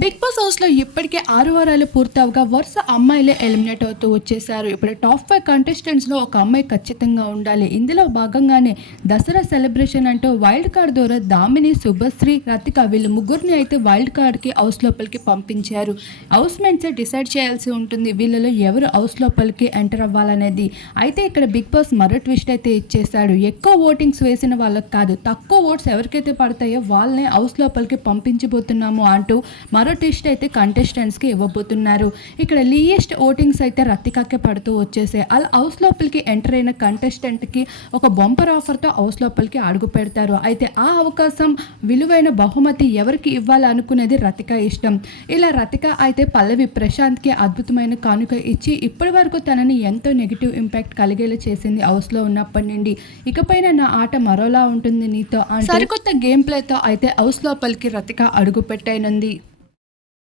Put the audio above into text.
Big boss హౌస్లో ఇప్పటికే ఆరు వారాలు పూర్తవగా వరుస అమ్మాయిలే ఎలిమినేట్ అవుతూ వచ్చేసారు ఇప్పుడు టాప్ ఫైవ్ కంటెస్టెంట్స్లో ఒక అమ్మాయి ఖచ్చితంగా ఉండాలి. ఇందులో భాగంగానే దసరా సెలబ్రేషన్ అంటూ వైల్డ్ కార్డ్ ద్వారా దామిని శుభశ్రీ రతిక వీళ్ళు ముగ్గురిని అయితే వైల్డ్ కార్డ్కి హౌస్ లోపలికి పంపించారు. హౌస్ మెన్సే డిసైడ్ చేయాల్సి ఉంటుంది. వీళ్ళలో ఎవరు హౌస్ లోపలికి ఎంటర్ అవ్వాలనేది. అయితే ఇక్కడ బిగ్ బాస్ మరో ట్విస్ట్ అయితే ఇచ్చేశాడు. ఎక్కువ ఓటింగ్స్ వేసిన వాళ్ళకి కాదు తక్కువ ఓట్స్ ఎవరికైతే పడతాయో వాళ్ళనే హౌస్ లోపలికి పంపించబోతున్నాము అంటూ మరో ట్విస్ట్ అయితే కంటెస్టెంట్స్కి ఇవ్వబోతున్నారు. ఇక్కడ లీయెస్ట్ ఓటింగ్స్ అయితే రతికాకే పడుతూ వచ్చేసే అలా హౌస్ లోపలికి ఎంటర్ అయిన కంటెస్టెంట్కి ఒక బొంపర్ ఆఫర్తో హౌస్ లోపలికి అడుగు పెడతారు. అయితే ఆ అవకాశం విలువైన బహుమతి ఎవరికి ఇవ్వాలనుకునేది రతిక ఇష్టం. ఇలా రతిక అయితే పల్లవి ప్రశాంత్కి అద్భుతమైన కానుక ఇచ్చి ఇప్పటి వరకు తనని ఎంతో నెగిటివ్ ఇంపాక్ట్ కలిగేలా చేసింది హౌస్లో ఉన్నప్పటి నుండి. ఇకపైన నా ఆట మరోలా ఉంటుంది నీతో సరికొత్త గేమ్ ప్లేతో అయితే హౌస్ లోపలికి రతిక అడుగు పెట్టైనంది.